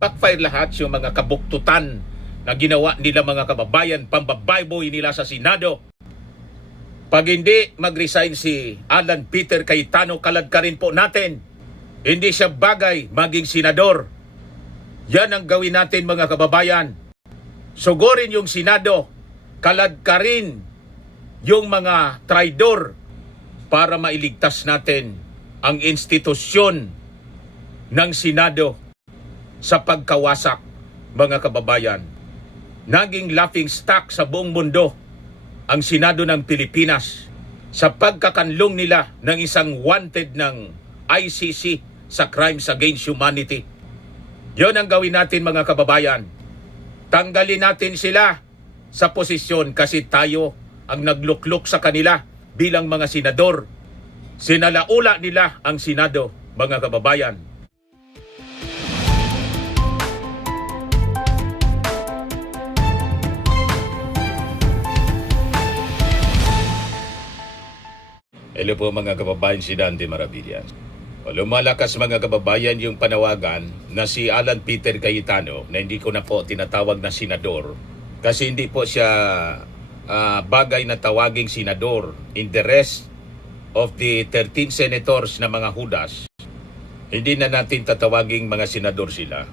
Backfire lahat yung mga kabuktutan na ginawa nila mga kababayan, pambabayboy nila sa Senado. Pag hindi mag-resign si Alan Peter Cayetano, kaladkarin po natin. Hindi siya bagay maging senador. Yan ang gawin natin mga kababayan. Sugurin yung Senado, kaladkarin yung mga traidor para mailigtas natin ang institusyon ng Senado sa pagkawasak mga kababayan. Naging laughing stock sa buong mundo ang Senado ng Pilipinas sa pagkakanlong nila ng isang wanted ng ICC sa crimes against humanity. Yon ang gawin natin mga kababayan. Tanggalin natin sila sa posisyon kasi tayo ang nagluklok sa kanila bilang mga senador. Sinalaula nila ang Senado mga kababayan. Hello po mga kababayan, si Dante Maravillas. Lumalakas mga kababayan yung panawagan na si Alan Peter Cayetano na hindi ko na po tinatawag na senador kasi hindi po siya bagay na tawaging senador. In the rest of the 13 senators na mga hudas, hindi na natin tatawaging mga senador sila,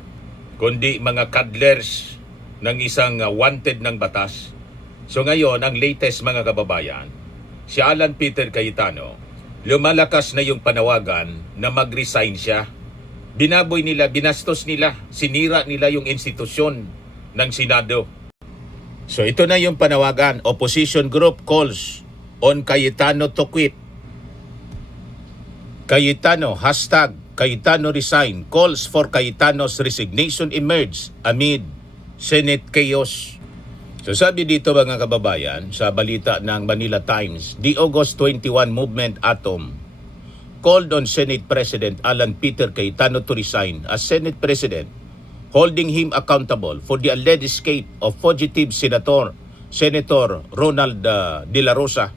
kundi mga cuddlers ng isang wanted ng batas. So ngayon, ang latest mga kababayan, si Alan Peter Cayetano, lumalakas na yung panawagan na mag-resign siya. Binaboy nila, binastos nila, sinira nila yung institusyon ng Senado. So ito na yung panawagan. Opposition group calls on Cayetano to quit. Cayetano, hashtag Cayetano resign, calls for Cayetano's resignation emerge amid Senate chaos. So sabi dito mga kababayan sa balita ng Manila Times, the August 21 movement ATOM called on Senate President Alan Peter Cayetano to resign as Senate President, holding him accountable for the alleged escape of fugitive Senator Ronald De La Rosa.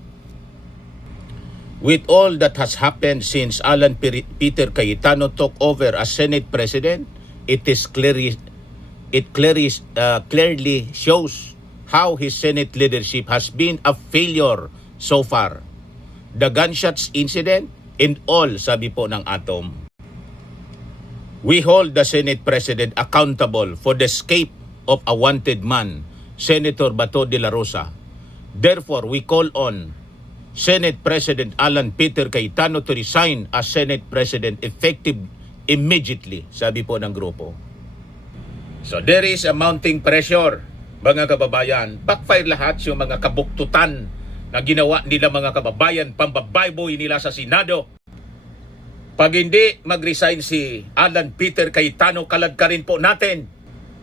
With all that has happened since Alan Peter Cayetano took over as Senate President, it clearly shows how his Senate leadership has been a failure so far. The gunshots incident and all, sabi po ng ATOM. We hold the Senate President accountable for the escape of a wanted man, Senator Bato de la Rosa. Therefore, we call on Senate President Alan Peter Cayetano to resign as Senate President effective immediately, sabi po ng grupo. So there is a mounting pressure. Mga kababayan, backfire lahat yung mga kabuktutan na ginawa nila mga kababayan, pambabayboy nila sa Senado. Pag hindi mag-resign si Alan Peter Cayetano, kaladkarin po natin.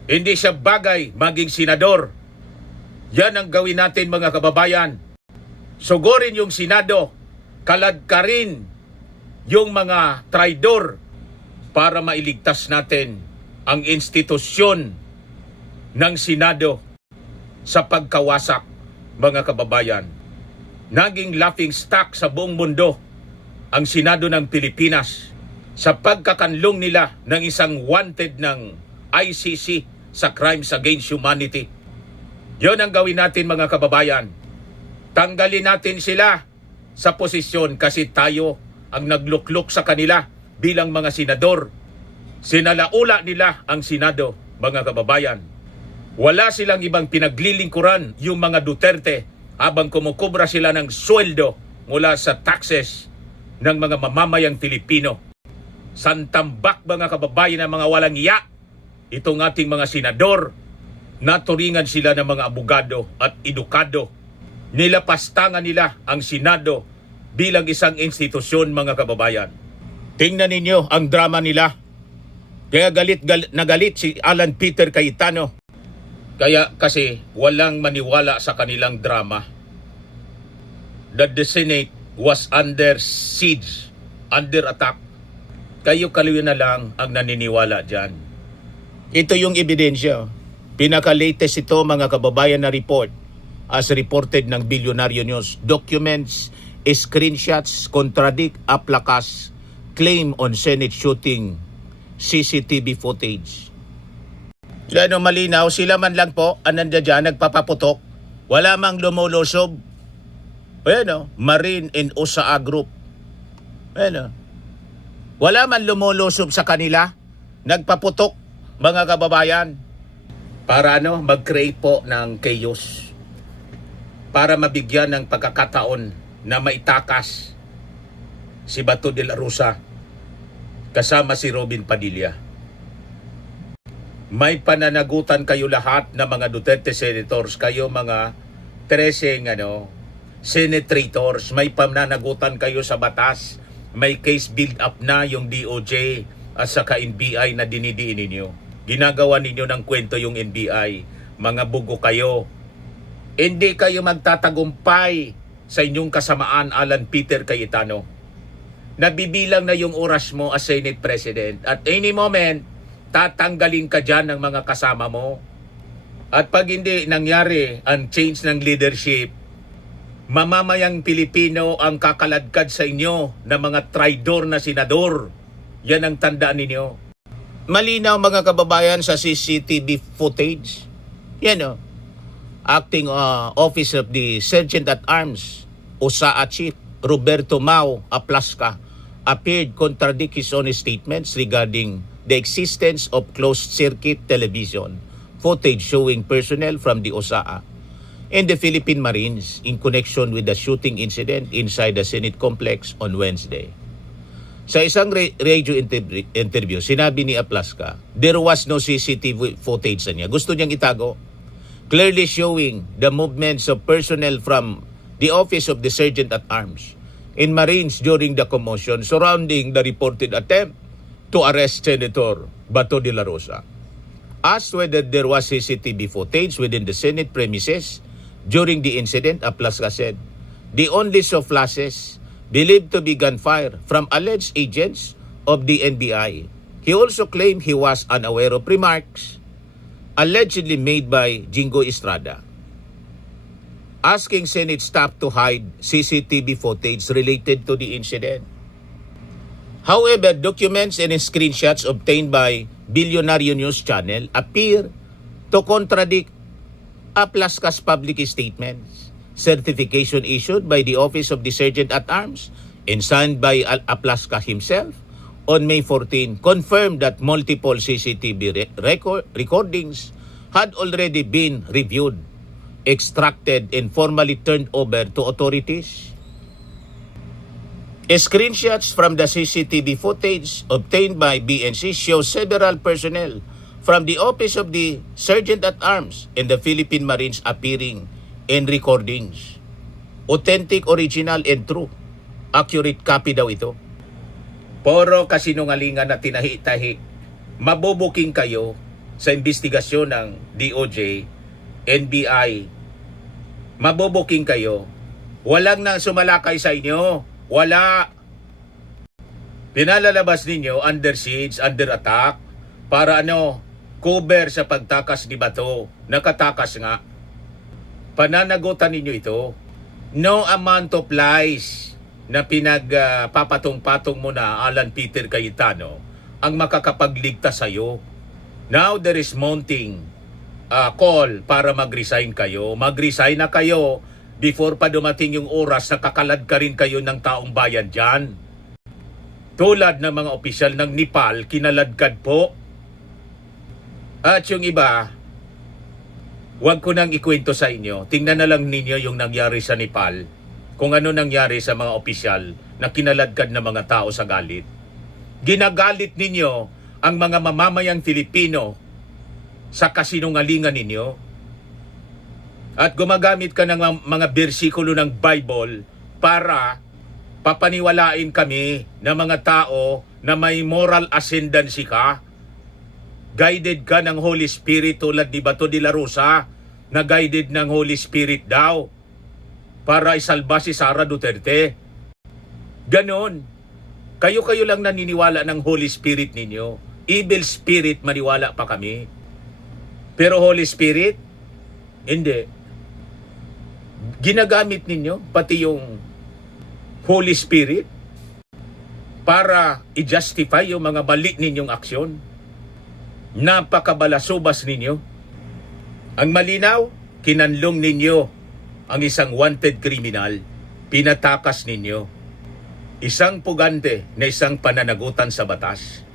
Hindi siya bagay maging senador. Yan ang gawin natin mga kababayan. Sugurin yung Senado, kaladkarin yung mga traidor para mailigtas natin ang institusyon ng Senado sa pagkawasak mga kababayan. Naging laughing stock sa buong mundo ang Senado ng Pilipinas sa pagkakanlong nila ng isang wanted ng ICC sa crimes against humanity. Yon ang gawin natin mga kababayan. Tanggalin natin sila sa posisyon kasi tayo ang nagluklok sa kanila bilang mga senador. Sinalaula nila ang Senado mga kababayan. Wala silang ibang pinaglilingkuran yung mga Duterte habang kumukubra sila ng sweldo mula sa taxes ng mga mamamayang Pilipino. Santambak mga kababayan ng mga walang iya, itong ating mga senador, naturingan sila ng mga abogado at edukado. Nilapastangan nila ang Senado bilang isang institusyon mga kababayan. Tingnan ninyo ang drama nila. Kaya galit si Alan Peter Cayetano. Kaya kasi walang maniwala sa kanilang drama that the Senate was under siege, under attack. Kayo na lang ang naniniwala dyan. Ito yung ebidensya. Pinaka-latest ito mga kababayan na report as reported ng Bilyonaryo News. Documents, screenshots contradict Aplakas claim on Senate shooting CCTV footage. Ano malinaw, sila man lang po ang nandiyan dyan, nagpapaputok. Wala mang lumulusob. Ayan o, Marine and USAA Group. Ayan o. Wala man lumulusob sa kanila. Nagpaputok, mga kababayan. Para mag-create po ng chaos. Para mabigyan ng pagkakataon na maitakas si Bato de la Rosa kasama si Robin Padilla. May pananagutan kayo lahat na mga Duterte senators, kayo mga 13 senators, may pananagutan kayo sa batas, may case build up na yung DOJ at saka NBI na dinidiin ninyo. Ginagawa ninyo ng kwento yung NBI, mga bugo kayo. Hindi kayo magtatagumpay sa inyong kasamaan, Alan Peter Cayetano. Nabibilang na yung oras mo as Senate President. At any moment, tatanggalin ka dyan ng mga kasama mo. At pag hindi nangyari ang change ng leadership, mamamayang Pilipino ang kakaladkad sa inyo ng mga traidor na senador. Yan ang tandaan ninyo. Malinaw mga kababayan sa CCTV footage. Yan Acting Office of the Sergeant at Arms, USAA Chief Roberto Mau Aplasca appeared contradict his own statements regarding the existence of closed-circuit television footage showing personnel from the USAA and the Philippine Marines in connection with the shooting incident inside the Senate complex on Wednesday. Sa isang radio interview, sinabi ni Aplasca, there was no CCTV footage sa niya. Gusto niyang itago, clearly showing the movements of personnel from the Office of the Sergeant at Arms and Marines during the commotion surrounding the reported attempt to arrest Senator Bato de la Rosa. Asked whether there was CCTV footage within the Senate premises during the incident, Aplasca said, the only saw flashes believed to be gunfire from alleged agents of the NBI. He also claimed he was unaware of remarks allegedly made by Jingo Estrada, asking Senate staff to hide CCTV footage related to the incident. However, documents and screenshots obtained by Billionario News Channel appear to contradict Aplasca's public statements. Certification issued by the Office of the Sergeant at Arms and signed by Aplasca himself on May 14 confirmed that multiple CCTV recordings had already been reviewed, extracted, and formally turned over to authorities. Screenshots from the CCTV footage obtained by BNC show several personnel from the Office of the Sergeant at Arms and the Philippine Marines appearing in recordings. Authentic, original, and true. Accurate copy daw ito. Puro kasinungalingan na tinahi-tahi. Mabubuking kayo sa investigasyon ng DOJ, NBI. Mabubuking kayo. Walang nang sumalakay sa inyo. Wala. Pinalalabas ninyo under siege, under attack, para cover sa pagtakas ni Bato. Nakatakas nga. Pananagutan ninyo ito. No amount of lies na pinagpapatong-patong mo na, Alan Peter Cayetano, ang makakapagligtas sa'yo. Now there is mounting call para mag-resign kayo. Mag-resign na kayo before pa dumating yung oras na kakalad ka rin kayo ng taong bayan dyan. Tulad ng mga opisyal ng Nepal, kinaladkad po. At yung iba, huwag ko nang ikwento sa inyo. Tingnan na lang ninyo yung nangyari sa Nepal. Kung ano nangyari sa mga opisyal na kinaladkad ng mga tao sa galit. Ginagalit ninyo ang mga mamamayang Filipino sa kasinungalingan ninyo. At gumagamit ka ng mga bersikulo ng Bible para papaniwalain kami na mga tao na may moral ascendancy ka. Guided ka ng Holy Spirit tulad ni Bato de la Rosa na guided ng Holy Spirit daw para isalba si Sara Duterte. Ganon. Kayo-kayo lang naniniwala ng Holy Spirit ninyo. Evil Spirit, maniwala pa kami. Pero Holy Spirit, hindi. Ginagamit ninyo, pati yung Holy Spirit, para i-justify yung mga mali ninyong aksyon. Napakabalasubas ninyo. Ang malinaw, kinanlong ninyo ang isang wanted criminal, pinatakas ninyo. Isang pugante na isang pananagutan sa batas.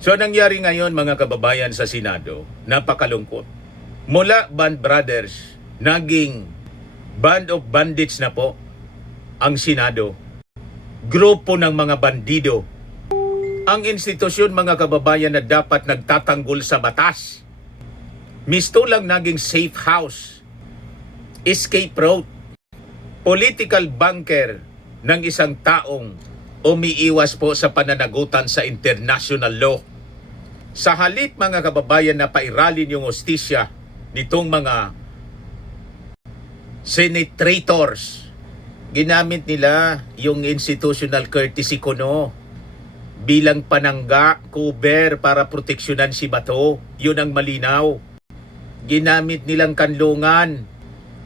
So nangyari ngayon mga kababayan sa Senado, napakalungkot. Mula Band Brothers, naging Band of Bandits na po ang Senado. Grupo ng mga bandido. Ang institusyon mga kababayan na dapat nagtatanggol sa batas. Mistulang naging safe house, escape route, political bunker ng isang taong umiiwas po sa pananagutan sa international law. Sa halip mga kababayan na pairalin yung hustisya nitong mga senators, ginamit nila yung institutional courtesy kuno bilang panangga, cover para proteksyonan si Bato. Yun ang malinaw. Ginamit nilang kanlungan.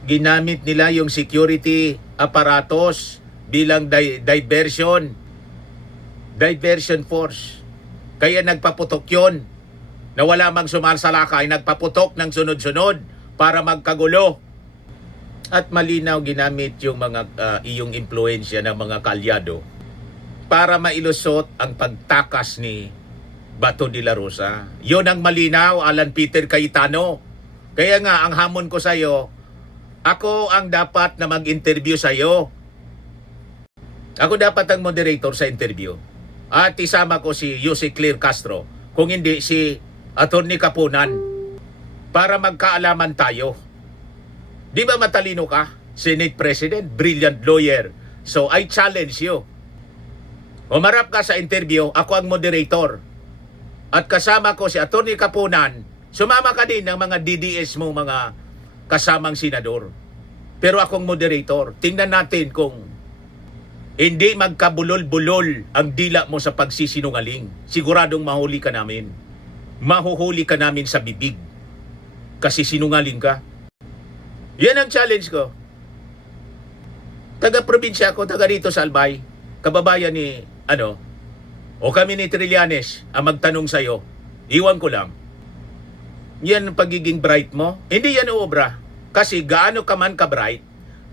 Ginamit nila yung security aparatos bilang diversion force. Kaya nagpaputok yun. Na wala mang sumalsalakay, nagpaputok ng sunod-sunod para magkagulo. At malinaw ginamit yung mga iyong impluensya ng mga kalyado para mailusot ang pagtakas ni Bato de la Rosa. Yun ang malinaw, Alan Peter Cayetano. Kaya nga, ang hamon ko sa'yo, ako ang dapat na mag-interview sa'yo. Ako dapat ang moderator sa interview. At isama ko si Jose Claire Castro. Kung hindi, si Attorney Kapunan. Para magkaalaman tayo. Di ba matalino ka? Senate President, brilliant lawyer. So I challenge you. Umarap ka sa interview, ako ang moderator. At kasama ko si Attorney Kapunan. Sumama ka din ng mga DDS mo, mga kasamang senador. Pero akong moderator. Tingnan natin kung hindi magkabulol-bulol ang dila mo sa pagsisinungaling. Siguradong mahuli ka namin. Mahuhuli ka namin sa bibig. Kasi sinungaling ka. Yan ang challenge ko. Taga-probinsya ako, taga rito sa Albay. Kababayan ni, o kami ni Trillanes ang magtanong sa'yo. Iwan ko lang. Yan ang pagiging bright mo? Hindi yan uobra. Kasi gaano ka man ka-bright,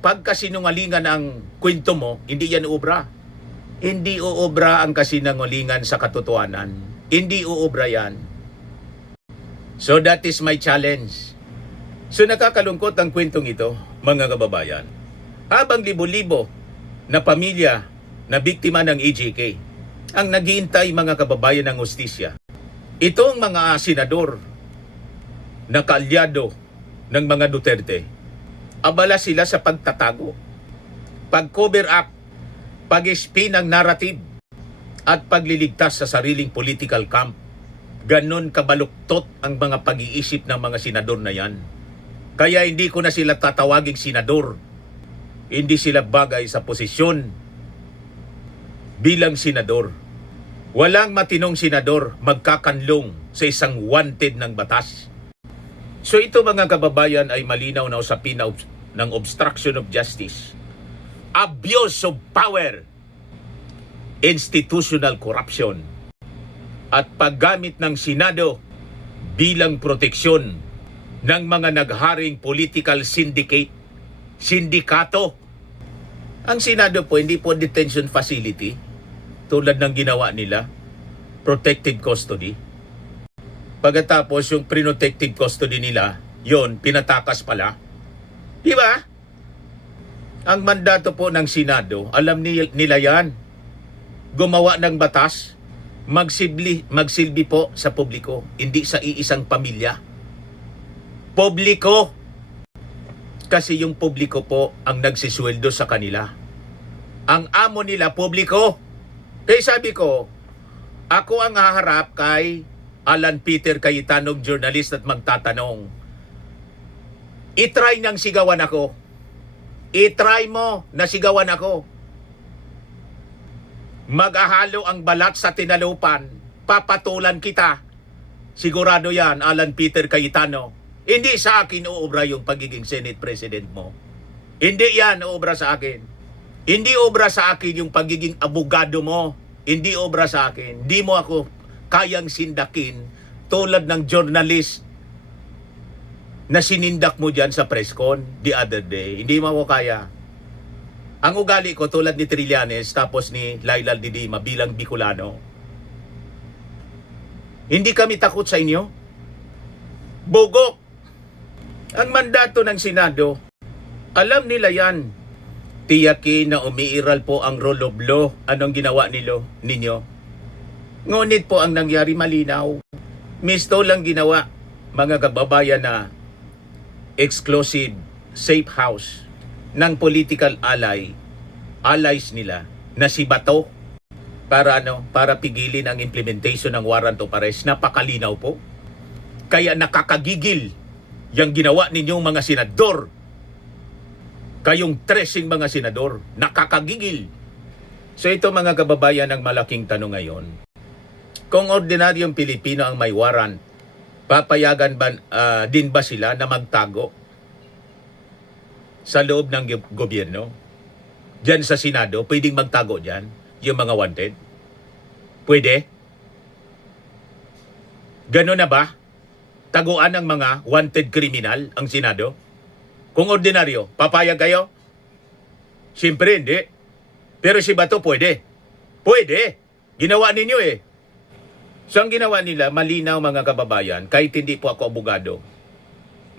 pagka sinungalingan ang kwento mo, hindi yan uobra. Hindi uobra ang kasinungalingan sa katotohanan. Hindi uobra yan. So that is my challenge. So nakakalungkot ang kwentong ito, mga kababayan. Habang libo-libo na pamilya na biktima ng EJK ang naghihintay mga kababayan ng hustisya, itong mga senador na kaalyado ng mga Duterte, abala sila sa pagtatago, pag-cover up, pag-spin ng narrative, at pagliligtas sa sariling political camp. Ganon kabaluktot ang mga pag-iisip ng mga senador na yan. Kaya hindi ko na sila tatawaging senador. Hindi sila bagay sa posisyon bilang senador. Walang matinong senador magkakanlong sa isang wanted ng batas. So ito mga kababayan ay malinaw na usapin ng obstruction of justice, abuse of power, institutional corruption, at paggamit ng Senado bilang proteksyon ng mga nagharing political sindikato. Ang Senado po hindi po detention facility tulad ng ginawa nila, protected custody. Pagkatapos yung protected custody nila, yon pinatakas pala. Di ba? Ang mandato po ng Senado, alam nila yan. Gumawa ng batas, magsilbi po sa publiko, hindi sa iisang pamilya. Publiko. Kasi yung publiko po ang nagsisweldo sa kanila. Ang amo nila, publiko. Kaya sabi ko, ako ang haharap kay Alan Peter Cayetano, journalist, at magtatanong. I-try nang sigawan ako. I-try mo na sigawan ako. Mag-ahalo ang balat sa tinalupan. Papatulan kita. Sigurado yan, Alan Peter Cayetano. Hindi sa akin uubra yung pagiging Senate President mo. Hindi yan uubra sa akin. Hindi obra sa akin yung pagiging abogado mo. Hindi obra sa akin. Hindi mo ako kayang sindakin tulad ng journalist na sinindak mo dyan sa press con the other day. Hindi mo ako kaya. Ang ugali ko tulad ni Trillanes tapos ni Laila Didima bilang Bicolano. Hindi kami takot sa inyo. Bugok. Ang mandato ng Senado, alam nila yan. Tiyakin na umiiral po ang rule of law. Anong ginawa ninyo? Ngunit po ang nangyari malinaw. Misto lang ginawa, mga kababayan, na exclusive safe house ng political allies nila na si Bato para pigilin ang implementation ng warrant of arrest. Napakalinaw po. Kaya nakakagigil yung ginawa ninyong mga senador. Kayong tracing mga senador, nakakagigil. So ito mga kababayan, ang malaking tanong ngayon. Kung ordinaryong Pilipino ang may warrant, papayagan din ba sila na magtago sa loob ng gobyerno? Diyan sa Senado, pwedeng magtago diyan yung mga wanted? Pwede? Gano'n na ba? Taguan ng mga wanted criminal ang Senado? Kung ordinaryo, papayag kayo? Siyempre hindi. Pero si Bato pwede. Pwede. Ginawa ninyo eh. So ang ginawa nila, malinaw mga kababayan, kahit hindi po ako abogado,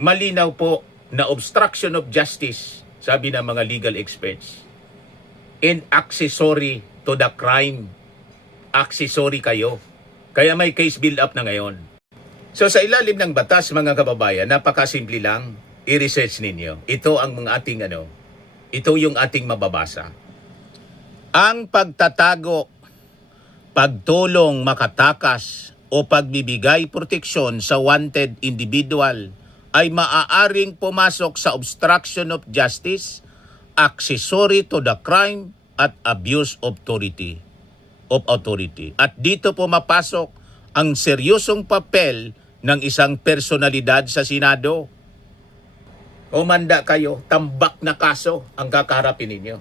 malinaw po na obstruction of justice, sabi ng mga legal experts, and accessory to the crime. Accessory kayo. Kaya may case build up na ngayon. So sa ilalim ng batas mga kababayan, napakasimple lang, i-research ninyo. Ito ang mga ating ito yung ating mababasa. Ang pagtatago, pagtulong makatakas o pagbibigay proteksyon sa wanted individual ay maaaring pumasok sa obstruction of justice, accessory to the crime at abuse of authority. At dito pumapasok ang seryosong papel ng isang personalidad sa Senado. Umanda kayo, tambak na kaso ang kakaharapin ninyo.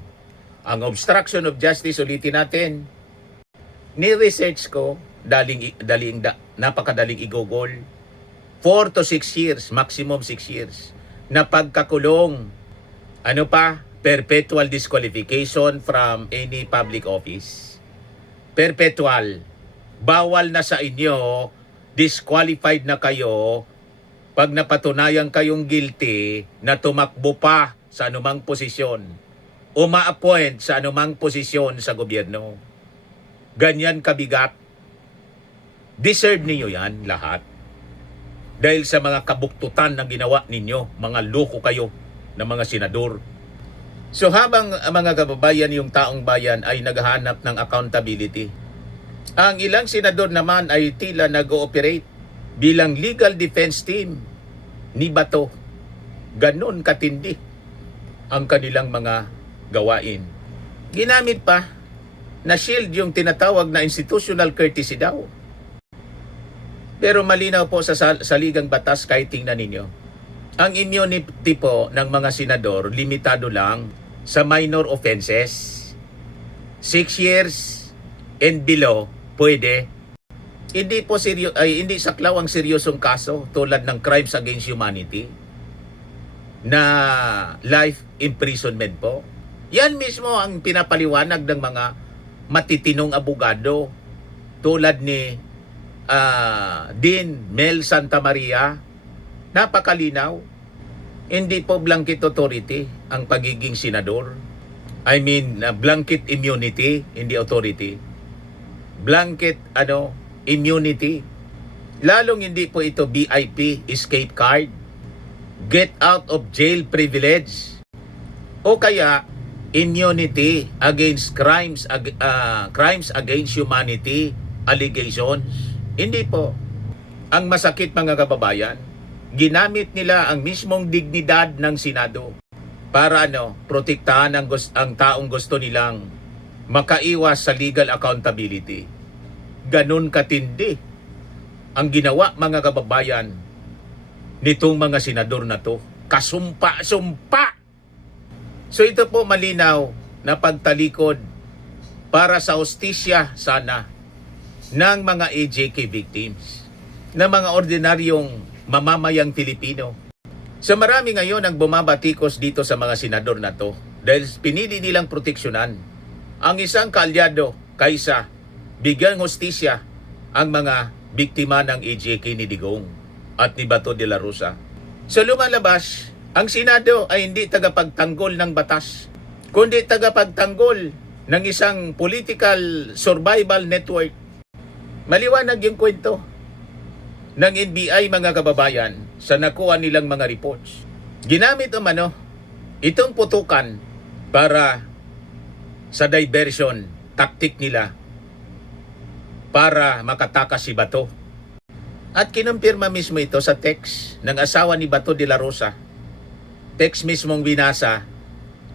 Ang obstruction of justice, ulitin natin, ni-research ko, napakadaling i-google, 4 to 6 years, maximum 6 years, na pagkakulong, perpetual disqualification from any public office. Perpetual. Bawal na sa inyo, disqualified na kayo, pag napatunayan kayong guilty na tumakbo pa sa anumang posisyon, o ma-appoint sa anumang posisyon sa gobyerno. Ganyan kabigat. Deserve niyo yan lahat. Dahil sa mga kabuktutan na ginawa ninyo, mga loko kayo na mga senador. So habang mga kababayan, yung taong bayan ay naghahanap ng accountability, ang ilang senador naman ay tila nag-ooperate bilang legal defense team ni Bato. Ganon katindi ang kanilang mga gawain. Ginamit pa na shield yung tinatawag na institutional courtesy daw. Pero malinaw po sa saligang batas, kahit tingnan ninyo, ang immunity po ng mga senador limitado lang sa minor offenses. 6 years and below, pwede. Hindi po hindi saklaw ang seryosong kaso tulad ng crimes against humanity na life imprisonment po. Yan mismo ang pinapaliwanag ng mga matitinong abogado tulad ni Dean Mel Santamaria. Napakalinaw. Hindi po blanket authority ang pagiging senador. I mean, blanket immunity, hindi authority. Blanket immunity. Lalong hindi po ito VIP, escape card, get out of jail privilege, o kaya immunity against crimes against humanity allegations. Hindi po. Ang masakit mga kababayan, ginamit nila ang mismong dignidad ng Senado para protektahan ang taong gusto nilang makaiwas sa legal accountability. Ganun katindi ang ginawa mga kababayan nitong mga senador na to. Kasumpa-sumpa! So ito po malinaw na pagtalikod para sa hustisya sana ng mga AJK victims. ng mga ordinaryong mamamayang Pilipino. Sa marami ngayon ang bumabatikos dito sa mga senador na to dahil pinili nilang proteksyonan ang isang kaalyado kaysa bigyan hustisya ang mga biktima ng EJK ni Digong at ni Bato de la Rosa. So lumalabas, ang Senado ay hindi tagapagtanggol ng batas, kundi tagapagtanggol ng isang political survival network. Maliwanag yung kwento ng NBI, mga kababayan, sa nakuha nilang mga reports. Ginamit itong putukan para sa diversion tactic nila para makatakas si Bato. At kinumpirma mismo ito sa text ng asawa ni Bato de la Rosa. Text mismong binasa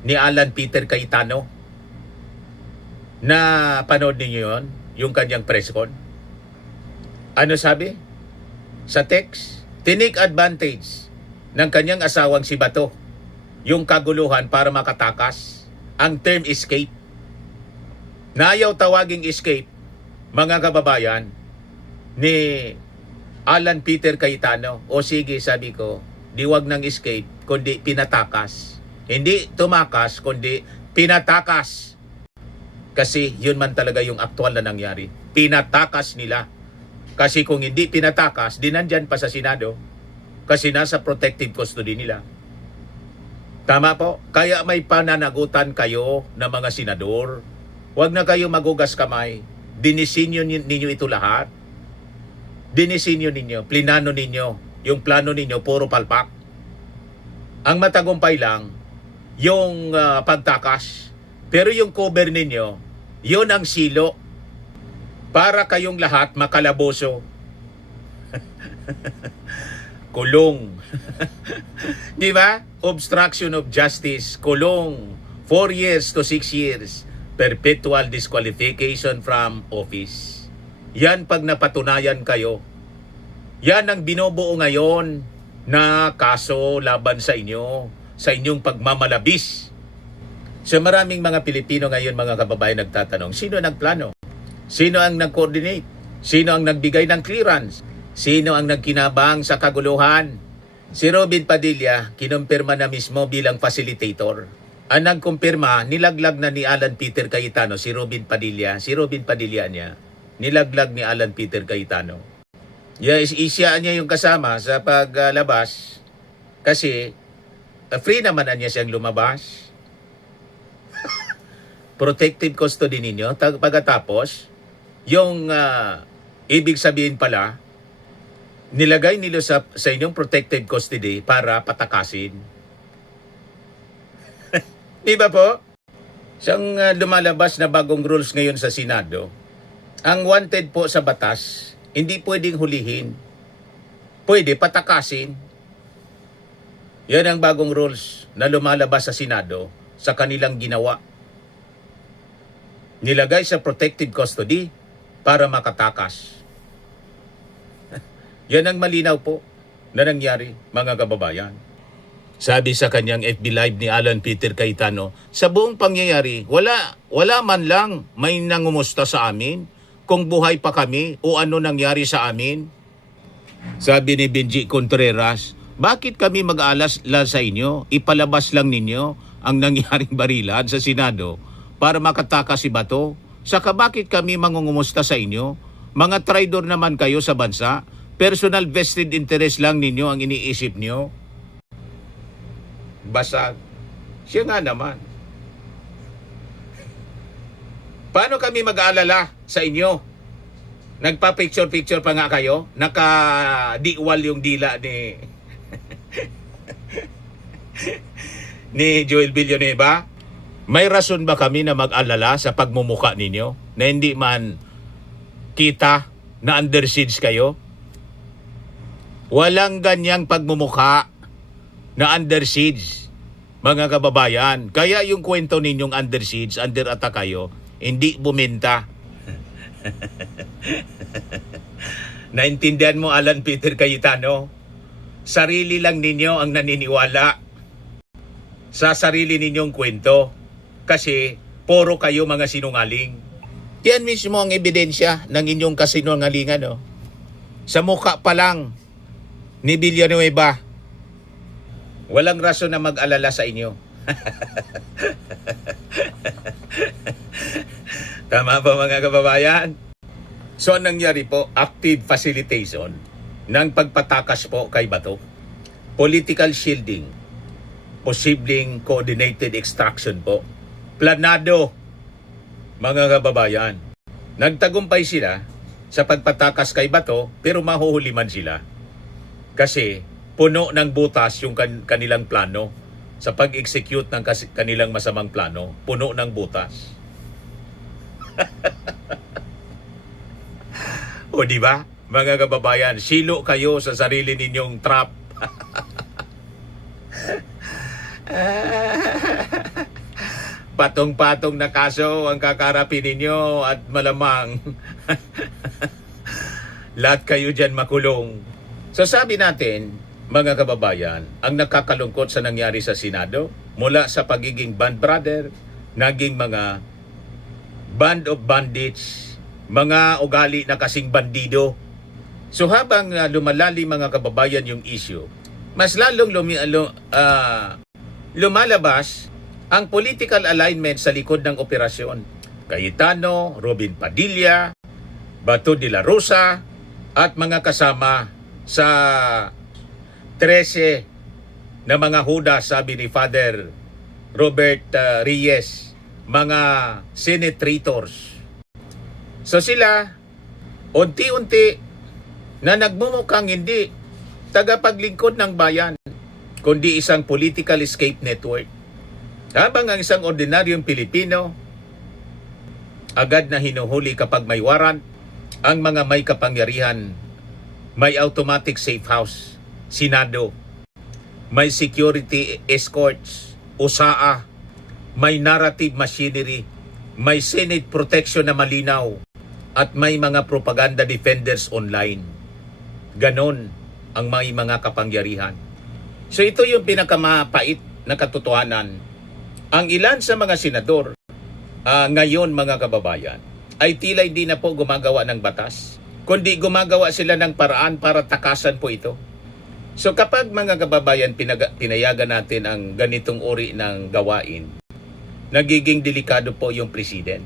ni Alan Peter Cayetano. Na panood ninyo yun, yung kanyang press con. Ano sabi? Sa text, tinik advantage ng kanyang asawang si Bato yung kaguluhan para makatakas. Ang term escape. Na ayaw tawaging escape, mga kababayan, ni Alan Peter Cayetano. O sige, sabi ko, di wag ng escape, kundi pinatakas. Hindi tumakas, kundi pinatakas. Kasi yun man talaga yung aktual na nangyari. Pinatakas nila. Kasi kung hindi pinatakas, di nandyan pa sa Senado. Kasi nasa protective custody nila. Tama po? Kaya may pananagutan kayo na mga senador. Huwag na kayo magugas kamay. Dinisinyo ninyo ito lahat. Dinisinyo ninyo, plinano ninyo. Yung plano ninyo, puro palpak. Ang matagumpay lang, yung pagtakas. Pero yung cover ninyo, yun ang silo. Para kayong lahat makalaboso. Kulong. Di ba? Obstruction of justice, kulong. 4 years to 6 years. Perpetual disqualification from office. Yan pag napatunayan kayo. Yan ang binubuo ngayon na kaso laban sa inyo, sa inyong pagmamalabis. So maraming mga Pilipino ngayon, mga kababayan, nagtatanong, sino nagplano? Sino ang nag-coordinate? Sino ang nagbigay ng clearance? Sino ang nagkinabang sa kaguluhan? Si Robin Padilla, kinumpirma na mismo bilang facilitator. Ang nagkumpirma, nilaglag na ni Alan Peter Cayetano si Robin Padilla. Si Robin Padilla niya, nilaglag ni Alan Peter Cayetano. Isya niya yung kasama sa paglabas kasi free naman niya siyang lumabas. Protective custody ninyo. Pagkatapos, yung ibig sabihin pala, nilagay nila sa inyong protective custody para patakasin. Di ba po? Siyang lumalabas na bagong rules ngayon sa Senado, ang wanted po sa batas, hindi pwedeng hulihin. Pwede patakasin. Yan ang bagong rules na lumalabas sa Senado sa kanilang ginawa. Nilagay sa protective custody para makatakas. Yan ang malinaw po na nangyari, mga kababayan. Sabi sa kanyang FB Live ni Alan Peter Cayetano, sa buong pangyayari, wala man lang may nangumusta sa amin kung buhay pa kami o ano nangyari sa amin. Sabi ni Benji Contreras, bakit kami mag-aalas sa inyo? Ipalabas lang ninyo ang nangyaring barilan sa Senado para makatakas si Bato. Saka bakit kami mangungumusta sa inyo? Mga traidor naman kayo sa bansa. Personal vested interest lang ninyo ang iniisip nyo. Basag. Siya nga naman. Paano kami mag-aalala sa inyo? Nagpa-picture-picture pa nga kayo? Naka-diwal yung dila ni ni Joel Villanueva? May rason ba kami na mag-alala sa pagmumuka ninyo? Na hindi man kita na under siege kayo? Walang ganyang pagmumuka na under siege, mga kababayan. Kaya yung kwento ninyong under siege, under attack kayo, hindi buminta. Naintindihan mo, Alan Peter Cayetano? Sarili lang ninyo ang naniniwala sa sarili ninyong kwento. Kasi puro kayo mga sinungaling. Yan mismo ang ebidensya ng inyong kasinungalingan. Sa mukha pa lang ni Villanueva, walang rason na mag-alala sa inyo. Tama ba mga kababayan? So, ang nangyari po, active facilitation ng pagpatakas po kay Bato. Political shielding. Posibleng coordinated extraction po. Planado, mga kababayan. Nagtagumpay sila sa pagpatakas kay Bato, pero mahuhuli man sila. Kasi puno ng butas yung kanilang plano. Sa pag-execute ng kanilang masamang plano, puno ng butas. O di ba, mga kababayan, silo kayo sa sarili ninyong trap. Patong-patong na kaso ang kakarapin ninyo at malamang lahat kayo dyan makulong. So sabi natin, mga kababayan, ang nakakalungkot sa nangyari sa Senado, mula sa pagiging band brother, naging mga band of bandits, mga ugali na kasing bandido. So habang lumalalim mga kababayan yung issue, mas lalong lumalabas ang political alignment sa likod ng operasyon. Cayetano, Robin Padilla, Bato de la Rosa, at mga kasama sa 13 na mga huda, sabi ni Father Robert Reyes, mga senators. So sila, unti-unti na nagmumukhang hindi tagapaglingkod ng bayan, kundi isang political escape network. Habang ang isang ordinaryong Pilipino, agad na hinuhuli kapag may warrant, ang mga may kapangyarihan, may automatic safe house, Senado, may security escorts, USAA, may narrative machinery, may Senate protection na malinaw, at may mga propaganda defenders online. Ganon ang may mga kapangyarihan. So ito yung pinakamapait na katotohanan. Ang ilan sa mga senador ngayon mga kababayan ay tila hindi na po gumagawa ng batas, kundi gumagawa sila ng paraan para takasan po ito. So kapag mga kababayan pinayagan natin ang ganitong uri ng gawain, nagiging delikado po yung president.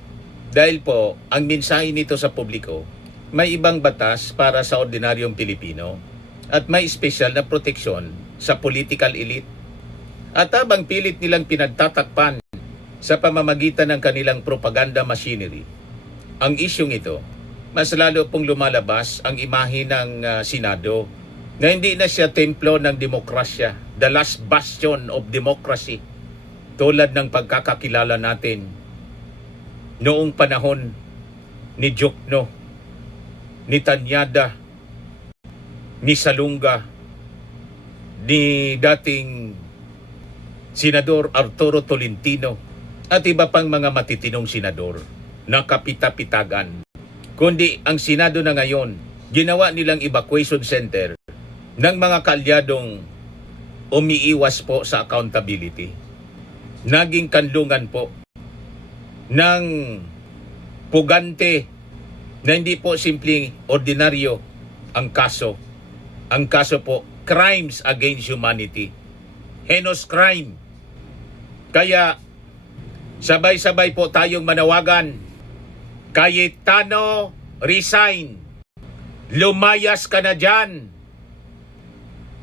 Dahil po, ang mensahe nito sa publiko, may ibang batas para sa ordinaryong Pilipino at may espesyal na proteksyon sa political elite. At habang pilit nilang pinagtatakpan sa pamamagitan ng kanilang propaganda machinery, ang isyong ito, mas lalo pong lumalabas ang imahe ng Senado na hindi na siya templo ng demokrasya, the last bastion of democracy, tulad ng pagkakakilala natin noong panahon ni Jokno, ni Tanyada, ni Salunga, ni dating Senador Arturo Tolentino, at iba pang mga matitinong senador na kapita-pitagan. Kundi ang Senado na ngayon, ginawa nilang evacuation center ng mga kalyadong umiiwas po sa accountability. Naging kanlungan po ng pugante na hindi po simpleng ordinaryo ang kaso. Ang kaso po, crimes against humanity. Heinous crime. Kaya sabay-sabay po tayong manawagan, Cayetano, resign. Lumayas ka na dyan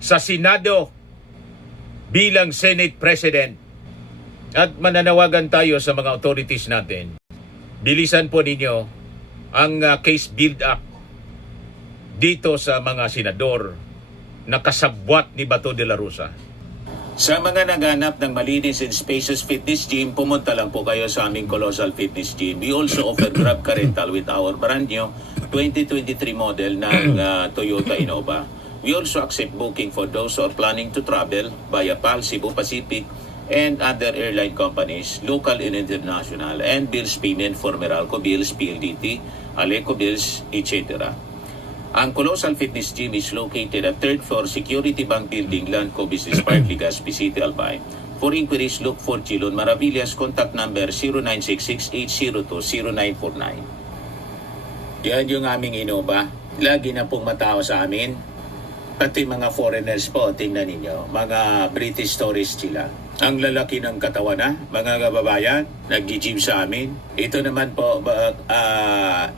sa Senado bilang Senate President. At mananawagan tayo sa mga authorities natin. Bilisan po ninyo ang case build-up dito sa mga senador na kasabwat ni Bato de la Rosa. Sa mga naghanap ng malinis and spacious fitness gym, pumunta lang po kayo sa aming Colossal Fitness Gym. We also offer Grab Car Rental with our brand new 2023 model ng Toyota Innova. We also accept booking for those who are planning to travel via PAL, Cebu Pacific, and other airline companies, local and international, and bills payment for Meralco Bills, PLDT, Aleco Bills, etc. Ang Colossal Fitness Gym is located at 3rd floor Security Bank Building, Landco Business Park, Legazpi City, Albay. For inquiries, look for Chilon Maravillas. Contact number 0966-802-0949. Yan yung aming Innova. Lagi na pong matao sa amin. Pati mga foreigners po, tingnan ninyo, mga British tourists sila. Ang lalaki ng katawan na, mga kababayan, nag-gym sa amin. Ito naman po,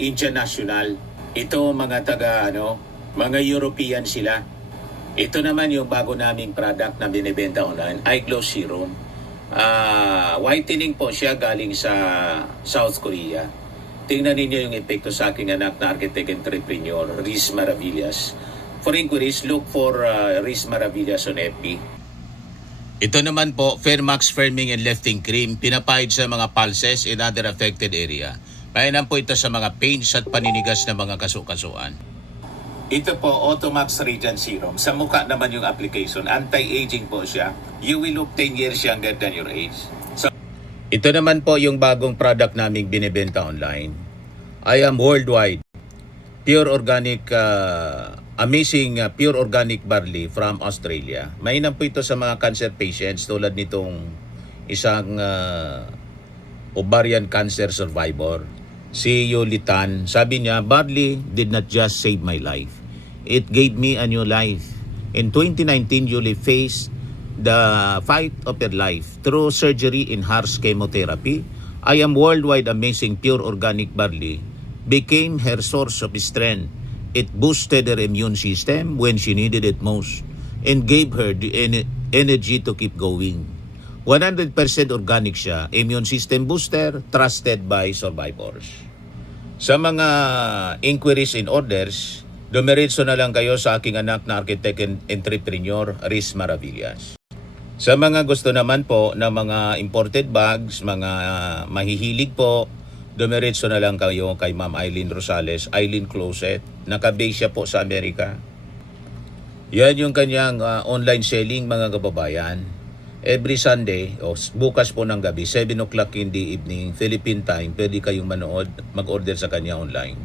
Indian National. Ito mga mga European sila. Ito naman yung bago naming product na binibenta online, Eye Glow Serum. Whitening po siya galing sa South Korea. Tingnan ninyo yung epekto sa aking anak na architect entrepreneur, Riz Maravillas. For inquiries, look for Riz Maravillas on FB. Ito naman po, Fairmax Firming and Lifting Cream, pinapahid sa mga pulses in other affected area. Mainam po ito sa mga pains at paninigas na mga kasukasuan. Ito po, Automax Radiant Serum. Sa mukha naman yung application. Anti-aging po siya. You will look 10 years younger than your age. Ito naman po yung bagong product naming binibenta online. I am worldwide. Pure organic, amazing pure organic barley from Australia. Mainam po ito sa mga cancer patients tulad nitong isang ovarian cancer survivor. Si Yolitan, sabi niya, barley did not just save my life. It gave me a new life. In 2019, Yuli faced the fight of her life through surgery in harsh chemotherapy. I am worldwide amazing pure organic barley became her source of strength. It boosted her immune system when she needed it most and gave her the energy to keep going. 100% organic siya, immune system booster, trusted by survivors. Sa mga inquiries and orders, dumiretso na lang kayo sa aking anak na architect and entrepreneur, Riz Maravillas. Sa mga gusto naman po na mga imported bags, mga mahihilig po, dumiretso na lang kayo kay Ma'am Eileen Rosales, Eileen Closet. Naka-base siya po sa Amerika. Yan yung kanyang online selling, mga kababayan. Every Sunday, bukas po ng gabi, 7 o'clock in the evening, Philippine time, pwede kayong manood, mag-order sa kanya online.